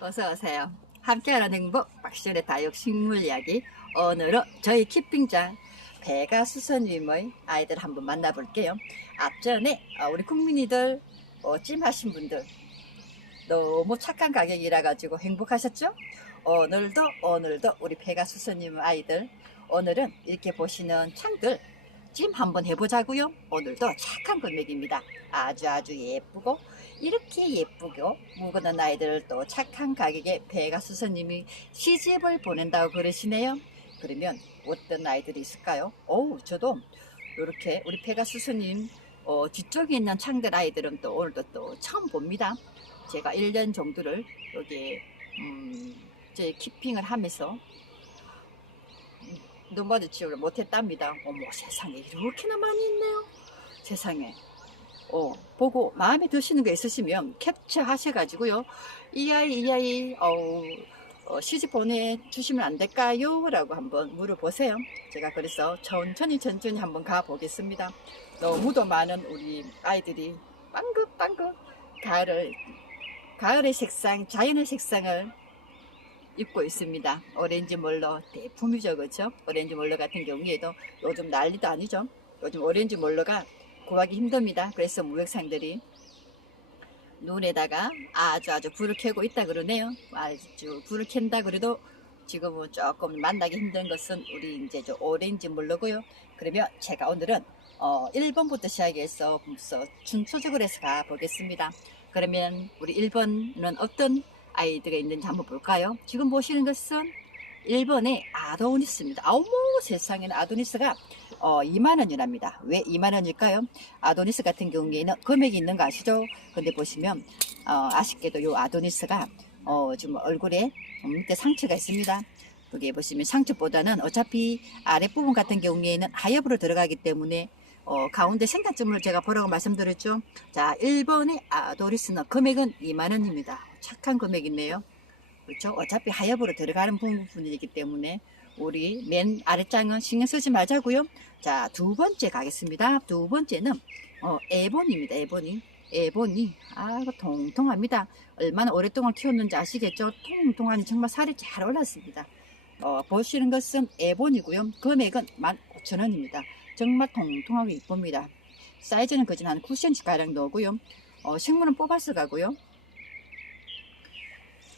어서 오세요. 함께하는 행복 박시연의 다육 식물 이야기. 오늘은 저희 키핑장 배가 수선님의 아이들 한번 만나볼게요. 앞전에 어, 우리 국민이들 어, 찜하신 분들 너무 착한 가격이라 가지고 행복하셨죠? 오늘도 오늘도 우리 배가 수선님 아이들 오늘은 이렇게 보시는 창들 찜 한번 해보자고요. 오늘도 착한 금액입니다. 아주 아주 예쁘고 이렇게 예쁘고 묵은 아이들을 또 착한 가격에 배가 수 선님이 시집을 보낸다고 그러시네요. 그러면 어떤 아이들이 있을까요? 오, 저도 이렇게 우리 배가 수 선님 어, 뒤쪽에 있는 창들 아이들은 또 오늘도 또 처음 봅니다. 제가 1년 정도를 여기 음, 제 키핑을 하면서 눈마주 치우를 못했답니다. 어머 세상에 이렇게나 많이 있네요. 세상에. 어, 보고 마음에 드시는 거 있으시면 캡처 하셔가지고요. 이 아이, 이 아이, 어, 어, 시집 보내주시면 안 될까요? 라고 한번 물어보세요. 제가 그래서 천천히 천천히 한번 가보겠습니다. 너무도 많은 우리 아이들이 빵긋빵긋 가을을, 가을의 색상, 자연의 색상을 입고 있습니다. 오렌지 몰로 대품이죠, 그렇죠? 오렌지 몰로 같은 경우에도 요즘 난리도 아니죠. 요즘 오렌지 몰로가 구하기 힘듭니다. 그래서 무역상들이 눈에다가 아주 아주 불을 켜고 있다 그러네요. 아주 불을 켠다 그래도 지금은 조금 만나기 힘든 것은 우리 이제 저 오렌지 물로고요. 그러면 제가 오늘은 어 1번부터 시작해서 준초적으로 해서 가보겠습니다. 그러면 우리 1번은 어떤 아이들이 있는지 한번 볼까요? 지금 보시는 것은 1번의 아도니스입니다. 어머 세상에는 아도니스가 어, 2만 원이랍니다. 왜 2만 원일까요? 아도니스 같은 경우에는 금액이 있는 거 아시죠? 근데 보시면 어, 아쉽게도 이 아도니스가 어, 좀 얼굴에 밑에 상처가 있습니다. 여기 보시면 상처보다는 어차피 아랫부분 같은 경우에는 하엽으로 들어가기 때문에 어, 가운데 생단점을 제가 보라고 말씀드렸죠. 자, 1번의 아도리스는 금액은 2만 원입니다. 착한 금액이네요. 그렇죠? 어차피 하엽으로 들어가는 부분이기 때문에 우리 맨 아랫장은 신경 쓰지 말자고요. 자, 두 번째 가겠습니다. 두 번째는 어, 에본입니다. 에본이. 에본이 아이고 통통합니다. 얼마나 오랫동안 키웠는지 아시겠죠? 통통하니 정말 살이 잘 올랐습니다. 어, 보시는 것은 에본이고요. 금액은 15,000원입니다. 정말 통통하고 이쁩니다. 사이즈는 거진 한 9cm 가량 나오고요. 어, 식물은 뽑아서 가고요.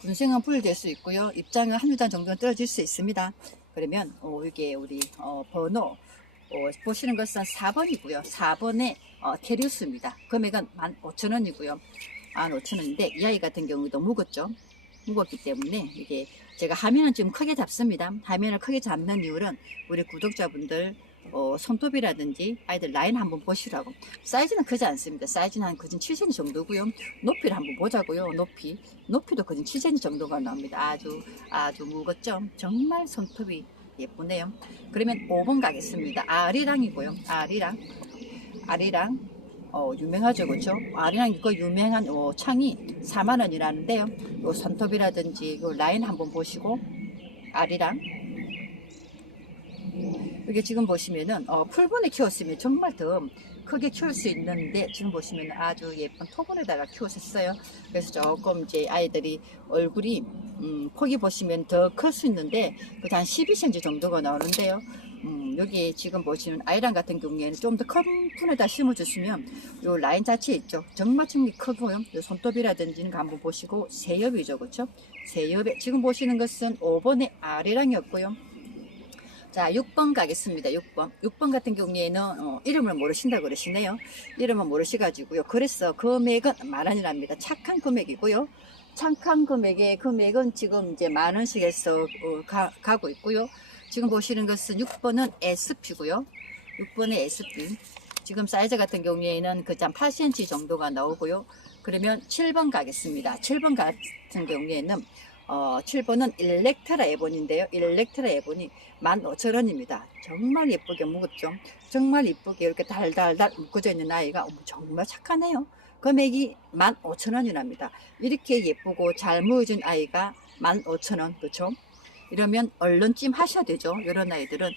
군생은 풀될 수 있고요. 입장은 한두 단 정도는 떨어질 수 있습니다. 그러면 어, 이게 우리 어, 번호 어, 보시는 것은 4번이고요. 4번의 어, 테리우스입니다. 금액은 15,000원이고요. 15,000원인데 이 아이 같은 경우도 묵었죠. 묵었기 때문에 이게 제가 화면은 지금 크게 잡습니다. 화면을 크게 잡는 이유는 우리 구독자분들 어, 손톱이라든지 아이들 라인 한번 보시라고. 사이즈는 크지 않습니다. 사이즈는 한 거진 7cm 정도고요. 높이를 한번 보자고요. 높이. 높이도 거진 7cm 정도가 나옵니다. 아주 아주 무겁죠? 정말 손톱이 예쁘네요. 그러면 5번 가겠습니다. 아리랑이고요. 아리랑. 아리랑. 어, 유명하죠. 그렇죠? 아리랑 이거 유명한 어, 창이 4만원이라는데요. 요 손톱이라든지 요 라인 한번 보시고. 아리랑 이게 지금 보시면은 어, 풀분에 키웠으면 정말 더 크게 키울 수 있는데 지금 보시면 아주 예쁜 토분에다가 키우셨어요. 그래서 조금 이제 아이들이 얼굴이 음, 폭이 보시면 더 클 수 있는데 그한 12cm 정도가 나오는데요. 음, 여기 지금 보시는 아이랑 같은 경우에는 좀 더큰 분에다 심어주시면 요 라인 자체 있죠. 정말 크고요. 요 손톱이라든지는 거 한번 보시고 새엽이죠, 그렇죠? 새엽에 지금 보시는 것은 5번의 아래랑이었고요. 자, 6번 가겠습니다. 6번. 6번 같은 경우에는 어, 이름을 모르신다 그러시네요. 이름을 모르시가지고요. 그래서 금액은 만 원이랍니다. 착한 금액이고요. 착한 금액의 금액은 지금 이제 만 원씩에서 어, 가, 가고 있고요. 지금 보시는 것은 6번은 SP고요. 6번의 SP. 지금 사이즈 같은 경우에는 그한 8cm 정도가 나오고요. 그러면 7번 가겠습니다. 7번 같은 경우에는 어, 7번은 일렉트라 에본인데요. 일렉트라 에본이 15,000원입니다. 정말 예쁘게 묵었죠. 정말 예쁘게 이렇게 달달달 묶어져 있는 아이가 정말 착하네요. 금액이 15,000원이랍니다. 이렇게 예쁘고 잘 묵어진 아이가 15,000원. 그렇죠? 이러면 얼른 찜 하셔야 되죠. 이런 아이들은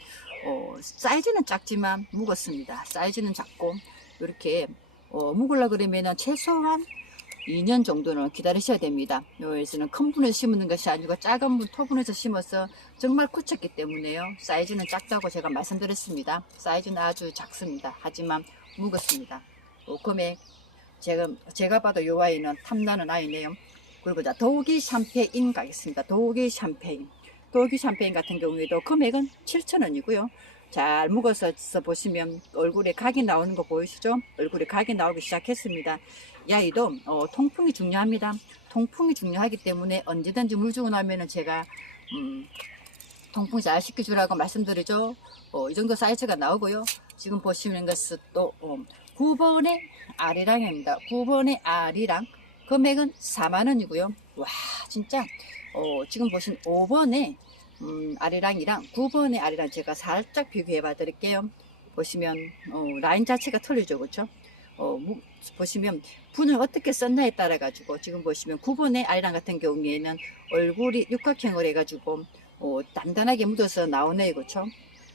어, 사이즈는 작지만 묵었습니다. 사이즈는 작고 이렇게 어, 묵으려 그러면은 최소한 2년 정도는 기다리셔야 됩니다. 여기서는 큰 분에서 심는 것이 아니고 작은 분 토분에서 심어서 정말 굳혔기 때문에요. 사이즈는 작다고 제가 말씀드렸습니다. 사이즈는 아주 작습니다. 하지만 무겁습니다. 오컴에 제가, 제가 봐도 요 아이는 탐나는 아이네요. 그리고 자, 독일 샴페인 가겠습니다. 독일 샴페인. 독일 샴페인 같은 경우에도 금액은 7,000원이고요. 잘 묵어서 보시면 얼굴에 각이 나오는 거 보이시죠? 얼굴에 각이 나오기 시작했습니다. 이 아이도 어, 통풍이 중요합니다. 통풍이 중요하기 때문에 언제든지 물 주고 나면은 제가 음, 통풍 잘 시켜주라고 말씀드리죠. 어, 이 정도 사이즈가 나오고요. 지금 보시는 것은 또 어, 9번의 아리랑입니다. 9번의 아리랑 금액은 4만원이고요. 와 진짜 어, 지금 보신 5번의 음, 아리랑이랑 9번의 아리랑 제가 살짝 비교해 봐 드릴게요. 보시면 어, 라인 자체가 틀리죠. 그렇죠? 어, 무- 보시면 분을 어떻게 썼나에 따라 가지고 지금 보시면 9번의 아리랑 같은 경우에는 얼굴이 육각형을 해가지고 어, 단단하게 묻어서 나오네요. 그렇죠?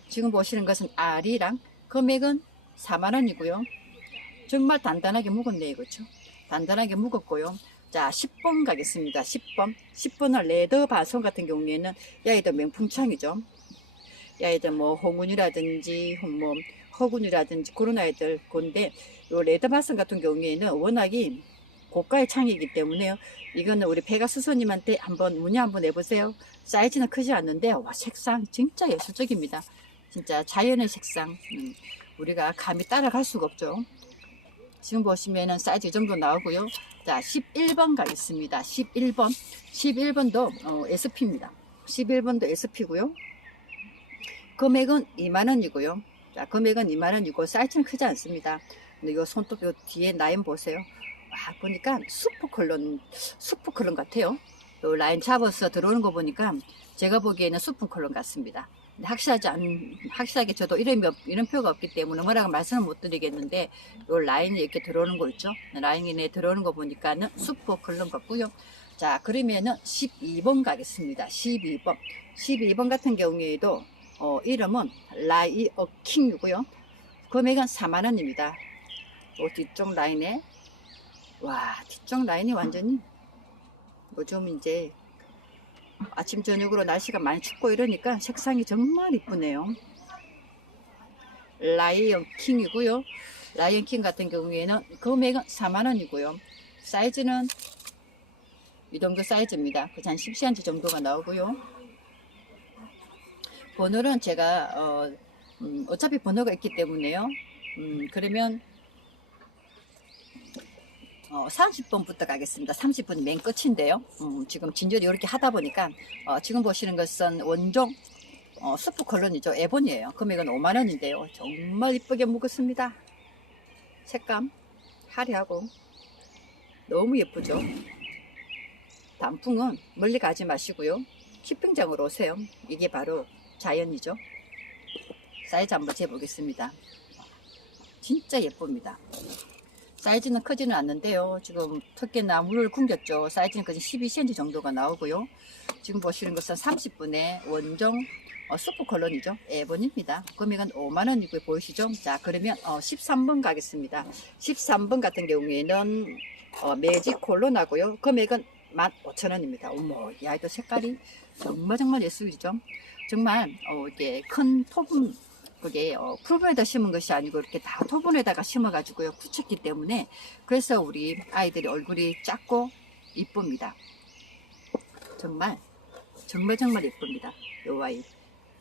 지금 보시는 것은 아리랑 금액은 4만원이고요. 정말 단단하게 묵었네요. 그렇죠? 단단하게 묵었고요. 자, 10번 가겠습니다. 10번. 10번은 레더 바손 같은 경우에는 야이도 명품창이죠. 야이들 뭐 홍은이라든지 뭐 허군이라든지 그런 아이들 건데 요 레더 바손 같은 경우에는 워낙이 고가의 창이기 때문에요. 이거는 우리 페가수소님한테 한번 문의 한번 해보세요. 사이즈는 크지 않는데 와 색상 진짜 예술적입니다. 진짜 자연의 색상 음, 우리가 감히 따라갈 수가 없죠. 지금 보시면은 사이즈 이 정도 나오고요. 자, 11번 가겠습니다. 11번. 11번도 어, SP입니다. 11번도 SP고요. 금액은 2만원이고요. 자, 금액은 2만원이고 사이즈는 크지 않습니다. 근데 요 손톱 요 뒤에 라인 보세요. 와, 보니까 수프 컬런, 수프 컬런 같아요. 요 라인 잡아서 들어오는 거 보니까 제가 보기에는 수프 컬런 같습니다. 확실하지 않, 확실하게 저도 이름이, 없- 이름표가 없기 때문에 뭐라고 말씀을 못 드리겠는데 요 라인이 이렇게 들어오는 거 있죠? 라인에 들어오는 거 보니까는 수프 컬런 같고요. 자, 그러면은 12번 가겠습니다. 12번. 12번 같은 경우에도 어, 이름은 라이어 킹이고요. 금액은 4만원입니다. 요 뒤쪽 라인에 와 뒤쪽 라인이 완전히 요즘 이제 아침 저녁으로 날씨가 많이 춥고 이러니까 색상이 정말 이쁘네요. 라이언 킹이고요. 라이언 킹 같은 경우에는 금액은 4만원이고요. 사이즈는 이 정도 사이즈입니다. 그한 10cm 정도가 나오고요. 번호는 제가 어, 음, 어차피 번호가 있기 때문에요. 음, 그러면 어, 30번부터 가겠습니다. 30분 맨 끝인데요. 음, 지금 진열이 이렇게 하다 보니까 어, 지금 보시는 것은 원종 어, 수프 컬러이죠. 에본이에요. 금액은 5만원인데요. 정말 이쁘게 묵었습니다. 색감 화려하고 너무 예쁘죠. 단풍은 멀리 가지 마시고요. 키핑장으로 오세요. 이게 바로 자연이죠. 사이즈 한번 재보겠습니다. 진짜 예쁩니다. 사이즈는 크지는 않는데요. 지금 턱에 나무를 굶겼죠. 사이즈는 거의 12cm 정도가 나오고요. 지금 보시는 것은 30분의 원종 어, 수프 컬러이죠. 에본입니다. 금액은 5만원이고요. 보이시죠? 자, 그러면 어, 13번 가겠습니다. 13번 같은 경우에는 어, 매직 콜로나고요. 금액은 15,000원입니다. 어머, 이 아이도 색깔이 정말 정말 예술이죠. 정말 어, 이게 큰 토분 그게 어, 풀분에다 심은 것이 아니고 이렇게 다 토분에다가 심어가지고요 굳혔기 때문에 그래서 우리 아이들이 얼굴이 작고 이쁩니다. 정말 정말 정말 예쁩니다. 요 아이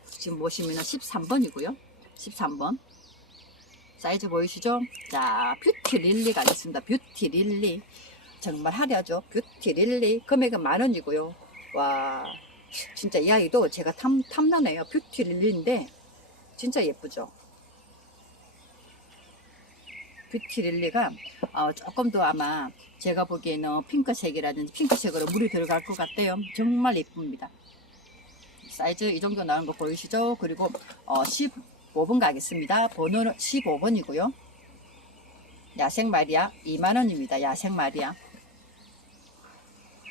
지금 보시면 13번이고요. 13번 사이즈 보이시죠? 자 뷰티 릴리 가겠습니다. 뷰티 릴리 정말 화려하죠. 뷰티 릴리 금액은 만 원이고요. 와 진짜 이 아이도 제가 탐, 탐나네요. 뷰티 릴리인데 진짜 예쁘죠. 뷰티 릴리가 어, 조금 더 아마 제가 보기에는 핑크색이라든지 핑크색으로 물이 들어갈 것 같아요. 정말 예쁩니다. 사이즈 이 정도 나온 거 보이시죠? 그리고 어, 15번 가겠습니다. 번호는 15번이고요. 야생 마리아 2만원입니다. 야생 마리아.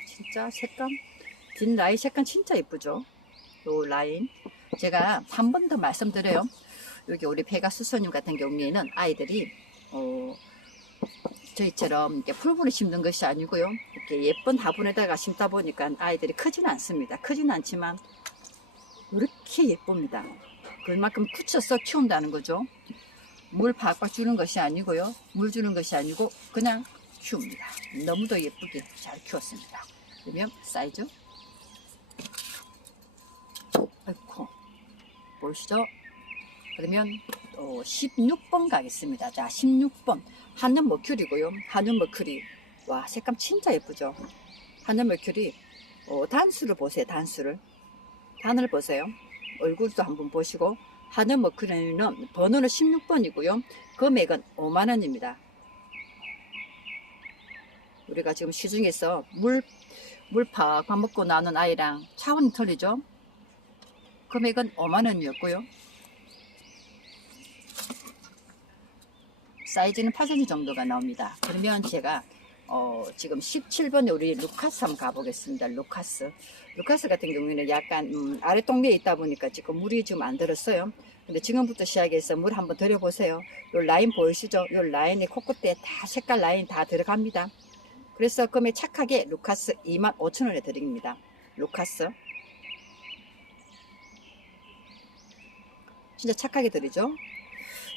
진짜 색감 뒷 라인 색감 진짜 예쁘죠? 요 라인 제가 한 번 더 말씀드려요. 여기 우리 페가수소님 같은 경우에는 아이들이 어, 저희처럼 이렇게 풀분에 심는 것이 아니고요. 이렇게 예쁜 화분에다가 심다 보니까 아이들이 크지는 않습니다. 크지는 않지만 이렇게 예쁩니다. 그만큼 굳혀서 키운다는 거죠. 물 팍팍 주는 것이 아니고요. 물 주는 것이 아니고 그냥 키웁니다. 너무도 예쁘게 잘 키웠습니다. 그러면 사이즈 보이시죠? 그러면 어, 16번 가겠습니다. 자, 16번 하늘 머큐리고요. 하늘 머큐리 와 색감 진짜 예쁘죠? 하늘 머큐리 어, 단수를 보세요. 단수를 단을 보세요. 얼굴도 한번 보시고 하늘 머큐리는 번호는 16번이고요. 금액은 5만 원입니다. 우리가 지금 시중에서 물 물파 밥 먹고 나는 아이랑 차원이 틀리죠? 금액은 5만 원이었고요. 사이즈는 8cm 정도가 나옵니다. 그러면 제가 어, 지금 17번에 우리 루카스 한번 가보겠습니다. 루카스. 루카스 같은 경우에는 약간 음, 아래 동네에 있다 보니까 지금 물이 좀 안 들었어요. 근데 지금부터 시작해서 물 한번 들여보세요. 요 라인 보이시죠? 요 라인에 코끝에 다 색깔 라인 다 들어갑니다. 그래서 금액 착하게 루카스 25,000원에 드립니다. 루카스. 진짜 착하게 드리죠?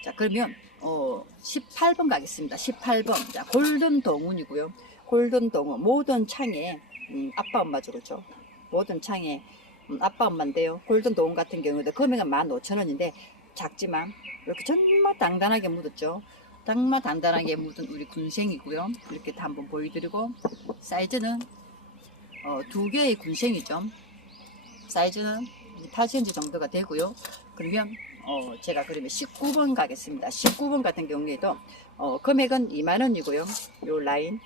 자, 그러면 어, 18번 가겠습니다. 18번. 자, 골든 동운이고요. 골든 동운. 모든 창에 음, 아빠 엄마 주겠죠. 모든 창에 음, 아빠 엄마인데요. 골든 동운 같은 경우도 금액은 15,000원인데 작지만 이렇게 정말 단단하게 묻었죠. 정말 단단하게 묻은 우리 군생이고요. 이렇게 다 한번 보여드리고 사이즈는 어, 두 개의 군생이죠. 사이즈는 8cm 정도가 되고요. 그러면 어, 제가 그러면 19번 가겠습니다. 19번 같은 경우에도 어, 금액은 2만원이고요. 요 라인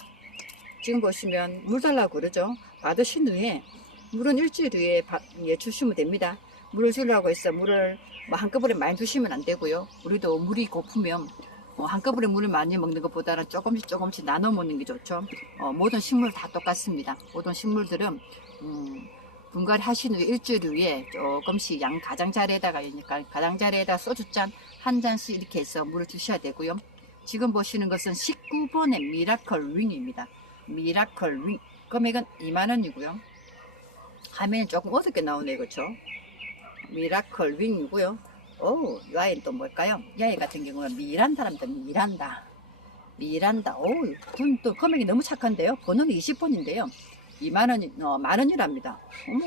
지금 보시면 물 달라고 그러죠. 받으신 후에 물은 일주일 후에 바, 예, 주시면 됩니다. 물을 주려고 해서 물을 뭐 한꺼번에 많이 주시면 안 되고요. 우리도 물이 고프면 어, 한꺼번에 물을 많이 먹는 것보다는 조금씩 조금씩 나눠 먹는 게 좋죠. 어, 모든 식물 다 똑같습니다. 모든 식물들은 음, 분갈이 하신 후에 일주일 후에 조금씩 양 가장자리에다가 그러니까 가장자리에다 소주잔 한 잔씩 이렇게 해서 물을 주셔야 되고요. 지금 보시는 것은 19번의 미라클 윙입니다. 미라클 윙 금액은 2만원이고요. 화면이 조금 어둡게 나오네요. 그렇죠? 미라클 윙이고요. 오, 이 아이는 또 뭘까요? 이 아이 같은 경우는 미란다랍니다. 미란다. 미란다. 오, 분또 금액이 너무 착한데요. 번호는 20번인데요. 2만원, 어, 만원이랍니다. 어머,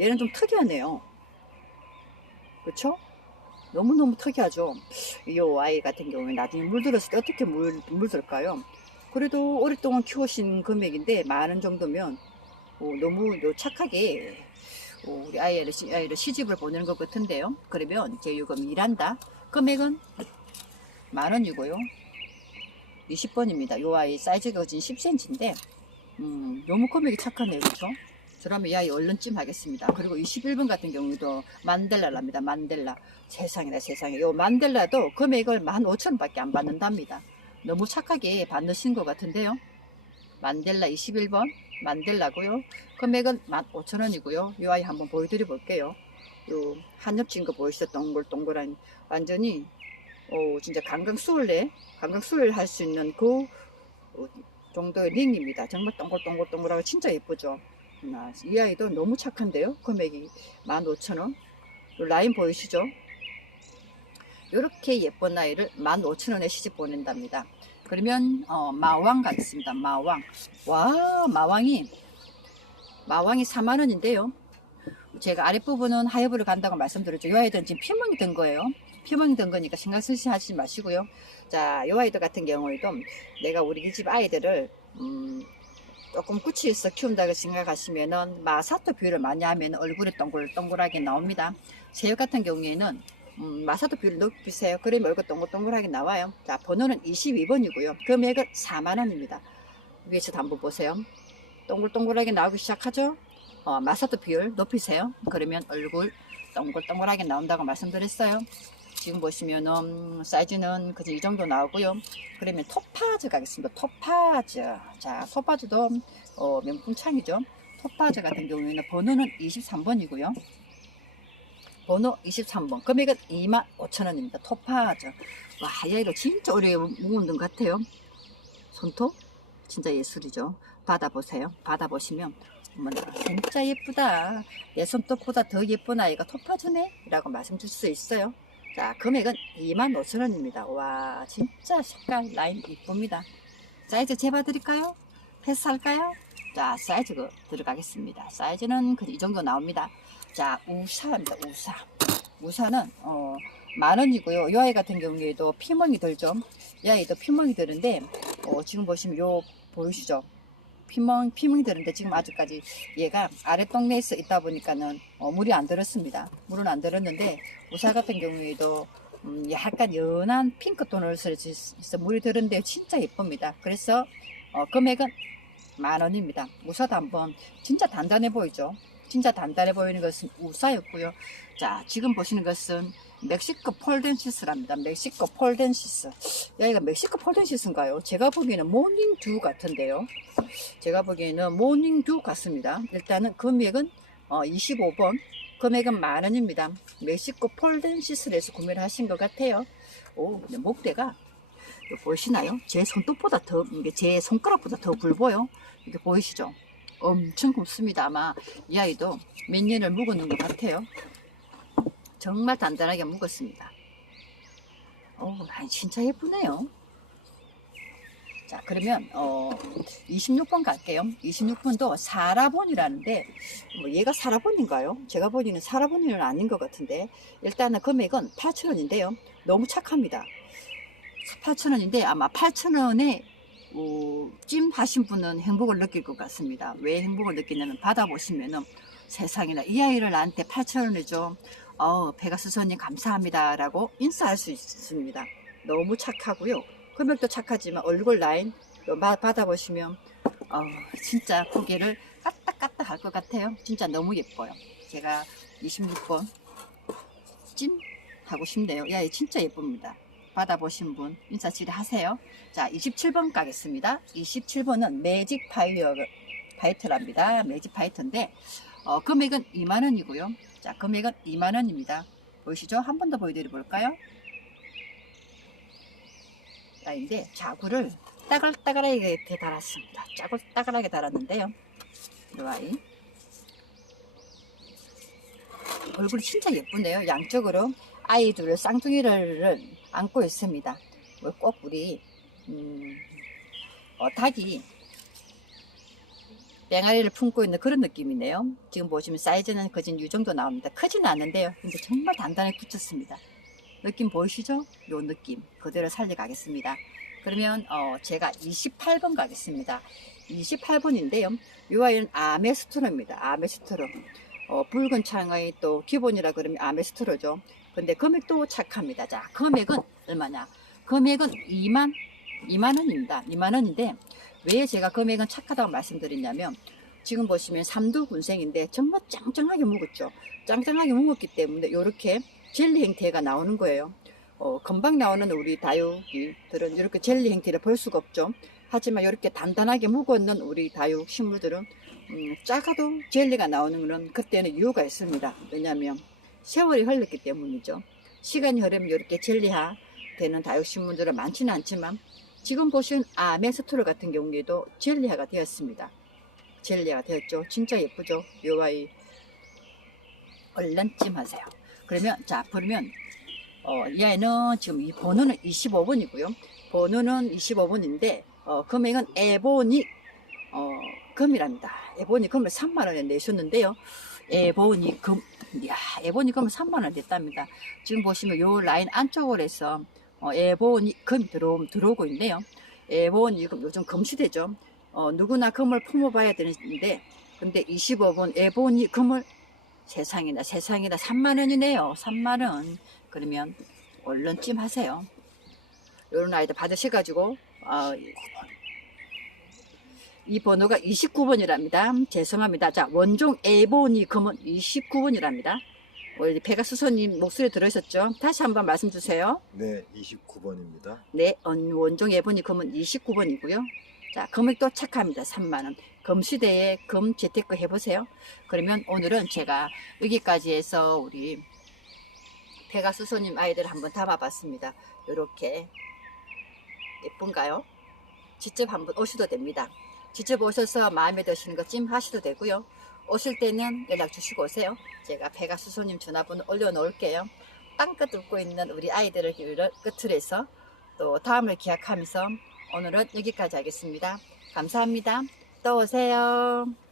얘는 좀 특이하네요. 그쵸? 너무너무 특이하죠? 이 아이 같은 경우에 나중에 물들었을 때 어떻게 물, 물들까요? 그래도 오랫동안 키우신 금액인데 만 원 정도면 어, 너무 요 착하게 어, 우리 아이를, 시- 아이를 시집을 보내는 것 같은데요. 그러면 이제 이거 일한다. 금액은 만원이고요. 20번입니다. 요 아이 사이즈가 지금 10cm인데 음, 너무 금액이 착하네요. 그렇죠? 그러면 이 아이 얼른 찜 하겠습니다. 그리고 21번 같은 경우도 만델라랍니다. 만델라. 세상이나 세상에. 요 만델라도 금액을 15,000원밖에 안 받는답니다. 너무 착하게 받으신 것 같은데요. 만델라 21번 만델라고요. 금액은 15,000원이고요. 이 아이 한번 보여드려 볼게요. 요 한엽진 거 보이시죠? 동글동글한 완전히 오, 진짜 강강 수월래 강강 수월 할수 있는 그 어, 정도의 링입니다. 정말 동글동글동글하고 진짜 예쁘죠. 아, 이 아이도 너무 착한데요. 금액이 15,000원. 요 라인 보이시죠? 이렇게 예쁜 아이를 15,000원에 시집 보낸답니다. 그러면 어, 마왕 가겠습니다. 마왕. 와 마왕이 마왕이 4만 원인데요. 제가 아랫부분은 하이브를 간다고 말씀드렸죠. 이 아이들은 지금 피멍이 든 거예요. 든 거니까 신경 쓰시 하지 마시고요. 자, 이 아이들 같은 경우에도 내가 우리 이 집 아이들을 음, 조금 꾸치해서 키운다고 생각하시면은 마사토 비율을 많이 하면 얼굴이 동글동글하게 나옵니다. 새우 같은 경우에는 음, 마사토 비율을 높이세요. 그러면 얼굴 동글동글하게 나와요. 자, 번호는 22번이고요. 금액은 4만원입니다. 위에서도 한번 보세요. 동글동글하게 나오기 시작하죠? 어, 마사토 비율 높이세요. 그러면 얼굴 동글동글하게 나온다고 말씀드렸어요. 지금 보시면은 사이즈는 그저 이 정도 나오고요. 그러면 토파즈 가겠습니다. 토파즈. 자, 토파즈도 어, 명품 창이죠. 토파즈 같은 경우에는 번호는 23번이고요. 번호 23번. 금액은 25,000원입니다. 토파즈. 와, 얘도 진짜 오래 묵은 것 같아요. 손톱 진짜 예술이죠. 받아보세요. 받아보시면 어머나 진짜 예쁘다. 내 손톱보다 더 예쁜 아이가 톱파주네 라고 말씀 주실 수 있어요. 자 금액은 25,000원입니다. 와 진짜 색깔 라인 이쁩니다. 사이즈 재봐 드릴까요? 패스할까요? 자 사이즈 그 들어가겠습니다. 사이즈는 그 이 정도 나옵니다. 자 우사입니다. 우사. 우사는 어, 만 원이고요. 이 아이 같은 경우에도 피멍이 들죠. 이 아이도 피멍이 드는데 어, 지금 보시면 요 보이시죠? 피멍 피멍이 드는데 지금 아직까지 얘가 아래 동네에 있- 있다 보니까는 어, 물이 안 들었습니다. 물은 안 들었는데 우사 같은 경우에도 음, 약간 연한 핑크 톤을 쓰서 물이 들은데 진짜 예쁩니다. 그래서 어, 금액은 만 원입니다. 우사도 한번 진짜 단단해 보이죠? 진짜 단단해 보이는 것은 우사였고요. 자, 지금 보시는 것은 멕시코 폴덴시스랍니다. 멕시코 폴덴시스. 여기가 멕시코 폴덴시스인가요? 제가 보기에는 모닝듀 같은데요. 제가 보기에는 모닝듀 같습니다. 일단은 금액은 어, 25번. 금액은 만 원입니다. 멕시코 폴덴시스에서 구매를 하신 것 같아요. 오, 목대가 보이시나요? 제 손톱보다 더, 이게 제 손가락보다 더 굵어요. 이게 보이시죠? 엄청 굵습니다. 아마 이 아이도 몇 년을 묵었는 것 같아요. 정말 단단하게 묵었습니다. 오, 라인 진짜 예쁘네요. 자, 그러면, 어, 26번 갈게요. 26번도 사라본이라는데, 뭐 얘가 사라본인가요? 제가 보기에는 사라본은 아닌 것 같은데, 일단은 금액은 8,000원인데요. 너무 착합니다. 8,000원인데, 아마 8,000원에, 어, 찜 하신 분은 행복을 느낄 것 같습니다. 왜 행복을 느끼냐면, 받아보시면은, 세상에나 이 아이를 나한테 8,000원을 줘. 어, 베가스선님 감사합니다 라고 인사할 수 있습니다. 너무 착하고요. 금액도 착하지만 얼굴 라인 받아보시면 어, 진짜 고개를 까딱까딱 할 것 같아요. 진짜 너무 예뻐요. 제가 26번 찜 하고 싶네요. 야, 얘 진짜 예쁩니다. 받아보신 분 인사치레 하세요. 자, 27번 가겠습니다. 27번은 매직 파이어 파이터랍니다. 매직 파이터인데 어, 금액은 2만 원이고요. 자, 금액은 2만 원입니다. 보이시죠? 한 번 더 보여드려 볼까요? 라인데 자구를 따글따글하게 달았습니다. 짜글따글하게 달았는데요. 이 아이 얼굴이 진짜 예쁘네요. 양쪽으로 아이들을 쌍둥이를 안고 있습니다. 뭐꼭 우리 음, 어, 닭이 뺑아리를 품고 있는 그런 느낌이네요. 지금 보시면 사이즈는 거진 이 정도 나옵니다. 크지는 않는데요. 근데 정말 단단히 붙였습니다. 느낌 보이시죠? 요 느낌 그대로 살려가겠습니다. 그러면 어, 제가 28번 가겠습니다. 28번인데요. 이 아이는 아메스트로입니다. 아메스트로. 어, 붉은 창의 또 기본이라 그러면 아메스트로죠. 근데 금액도 착합니다. 자, 금액은 얼마냐? 금액은 2만 2만 원입니다. 2만 원인데 왜 제가 금액은 착하다고 말씀드리냐면 지금 보시면 삼두 군생인데 정말 짱짱하게 묵었죠. 짱짱하게 묵었기 때문에 이렇게 젤리 형태가 나오는 거예요. 어, 금방 나오는 우리 다육이들은 이렇게 젤리 형태를 볼 수가 없죠. 하지만 이렇게 단단하게 묵었는 우리 다육 식물들은 음, 작아도 젤리가 나오는 것은 그때는 이유가 있습니다. 왜냐하면 세월이 흘렀기 때문이죠. 시간이 흐르면 이렇게 젤리화 되는 다육 식물들은 많지는 않지만 지금 보신 아메스토르 같은 경우에도 젤리화가 되었습니다. 젤리화가 되었죠. 진짜 예쁘죠. 요 아이 얼른 찜 하세요. 그러면 자 그러면 어, 이 아이는 지금 이 번호는 25번이고요. 번호는 25번인데 어, 금액은 에보니 어, 금이랍니다. 에보니 금을 3만 원에 내셨는데요. 에보니 금, 야 에보니 금을 3만 원 냈답니다. 지금 보시면 요 라인 안쪽으로 해서 어, 에보니 금이 들어 들어오고 있네요. 금 요즘 금시대죠. 어, 누구나 금을 품어봐야 되는데 근데 25번 에보니 금을 세상이나 세상이나 3만 원이네요. 3만 원. 그러면 얼른 찜 하세요. 요런 아이들 받으셔가지고 어, 이 번호가 29번이랍니다. 죄송합니다. 자 원종 에보니 금은 29번이랍니다. 우리 페가수소님 목소리 들으셨죠? 다시 한번 말씀 주세요. 네, 29번입니다. 네, 원- 원종 에보니 금은 29번이고요. 자, 금액도 착합니다. 3만원. 금시대에 금 재테크 해보세요. 그러면 오늘은 제가 여기까지 해서 우리 페가수소님 아이들 한번 담아봤습니다. 이렇게 예쁜가요? 직접 한번 오셔도 됩니다. 직접 오셔서 마음에 드시는 거 찜 하셔도 되고요. 오실 때는 연락 주시고 오세요. 제가 배가수소님 전화번호 올려놓을게요. 땅끝 뚫고 있는 우리 아이들을 끝을 해서 또 다음을 기약하면서 오늘은 여기까지 하겠습니다. 감사합니다. 또 오세요.